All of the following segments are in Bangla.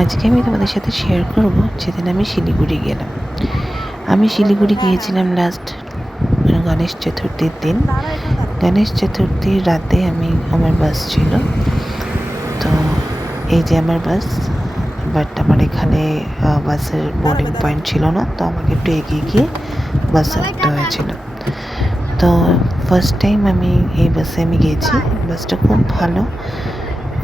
আজকে আমি তোমাদের সাথে শেয়ার করব যেদিন আমি শিলিগুড়ি গেলাম। আমি শিলিগুড়ি গিয়েছিলাম লাস্ট গণেশ চতুর্থীর দিন। গণেশ চতুর্থীর রাতে আমার বাস ছিল, তো এই যে আমার বাস। বাট আমার এখানে বাসের বোর্ডিং পয়েন্ট ছিল না, তো আমাকে একটু এগিয়ে গিয়ে বাসে উঠতে হয়েছিল। তো ফার্স্ট টাইম আমি এই বাসে গিয়েছি। বাসটা খুব ভালো,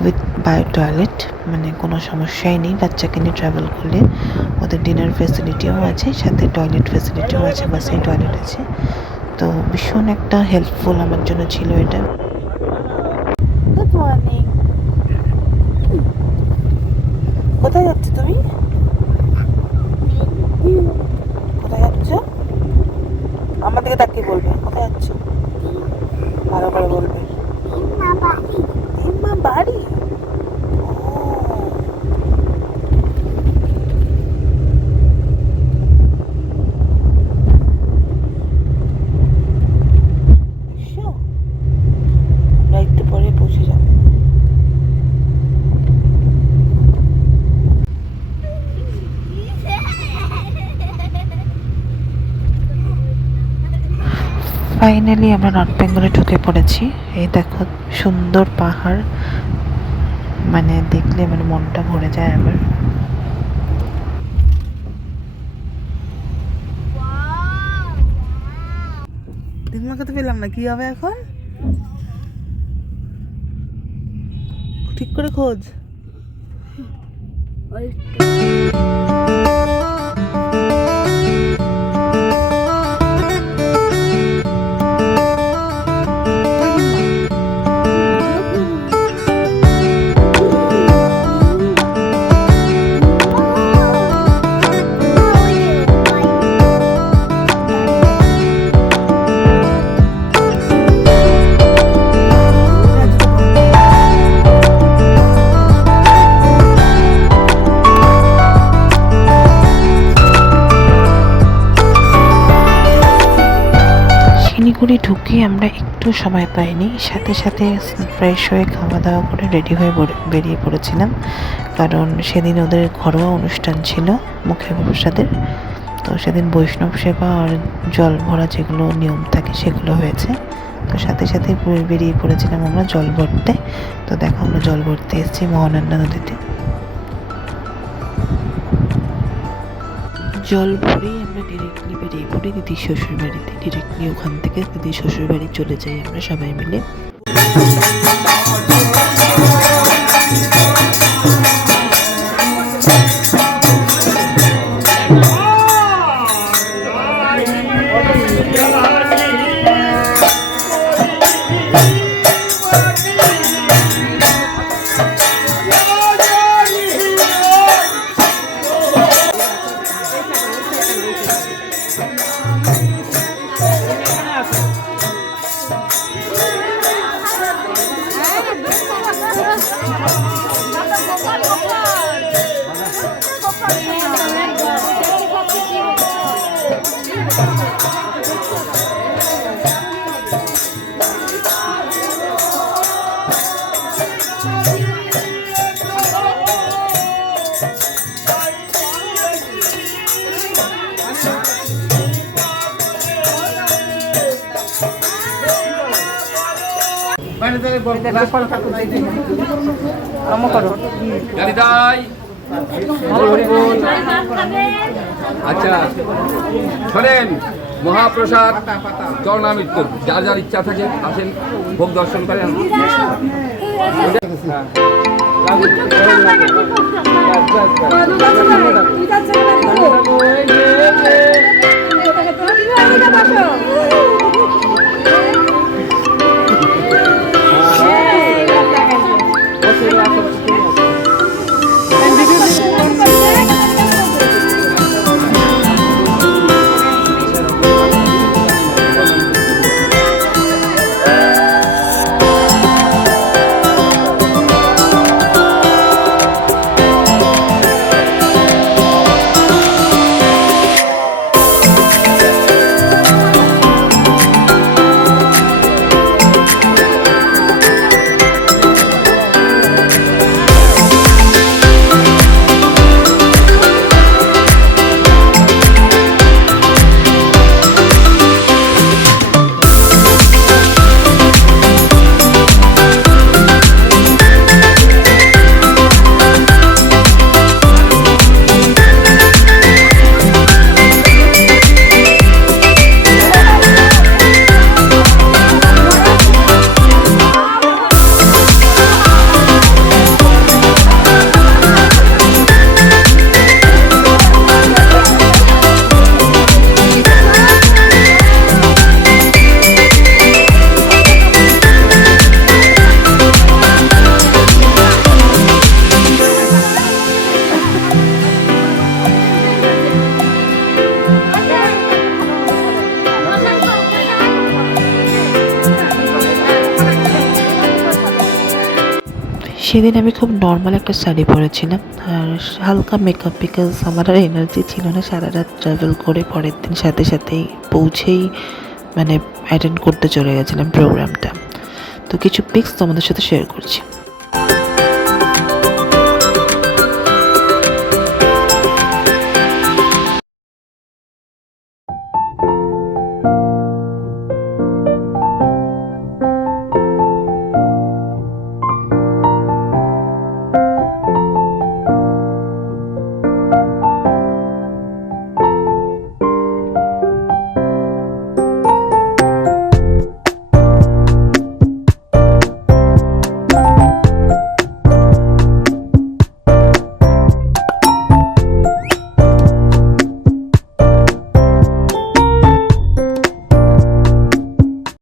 উইথ বাই টয়লেট, মানে কোনো সমস্যাই নেই। বাচ্চাকে নিয়ে ট্রাভেল করলে ওদের ডিনার ফ্যাসিলিটিও আছে, সাথে টয়লেট ফ্যাসিলিটিও আছে, বাসে টয়লেট আছে। তো ভীষণ একটা হেল্পফুল আমার জন্য ছিল এটা। Good morning. কোথায় যাচ্ছ তুমি? কোথায় যাচ্ছ? আমার দিকে তাকিয়ে বলবে কোথায় যাচ্ছ, ভালো করে বলবে। মা বাড়ি। একটু পরে পৌঁছে যাবো। ফাইনালি আমরা নর্থ বেঙ্গলে ঢুকে পড়েছি। এই দেখো সুন্দর পাহাড়, মানে দেখলে মানে মনটা ভরে যায় আবার। দিদিমাকে তো পেলাম না, কি হবে এখন? ঠিক করে খোঁজ। শিলিগুড়ি ঢুকে আমরা একটু সময় পাইনি, সাথে সাথে ফ্রেশ হয়ে খাওয়া দাওয়া করে রেডি হয়ে বেরিয়ে পড়েছিলাম, কারণ সেদিন ওদের ঘরোয়া অনুষ্ঠান ছিল মুখে প্রসাদের। তো সেদিন বৈষ্ণব সেবা আর জল ভরা যেগুলো নিয়ম থাকে সেগুলো হয়েছে। তো সাথে সাথে বেরিয়ে পড়েছিলাম আমরা জল ভরতে। তো দেখো আমরা জল ভরতে এসেছি মহানন্দা নদীতে। জল ভরেই আমরা ডিরেক্টলি বেরিয়ে পড়ি দিদির শ্বশুর বাড়িতে। ডিরেক্টলি ওখান থেকে দিদির শ্বশুর বাড়ি চলে যাই আমরা সবাই মিলে। আচ্ছা শোনেন, মহাপ্রসাদ চরণামৃত, যার যার ইচ্ছা থাকে আসেন, ভোগ দর্শন করেন। সেদিন আমি খুব নর্মাল একটা শাড়ি পরেছিলাম আর হালকা মেকআপ, বিকজ আমার আর এনার্জি ছিল না সারা রাত ট্রাভেল করে পরের দিন সাথে সাথেই পৌঁছেই মানে অ্যাটেন্ড করতে চলে গেছিলাম প্রোগ্রামটা। তো কিছু পিক্স তোমাদের সাথে শেয়ার করছি।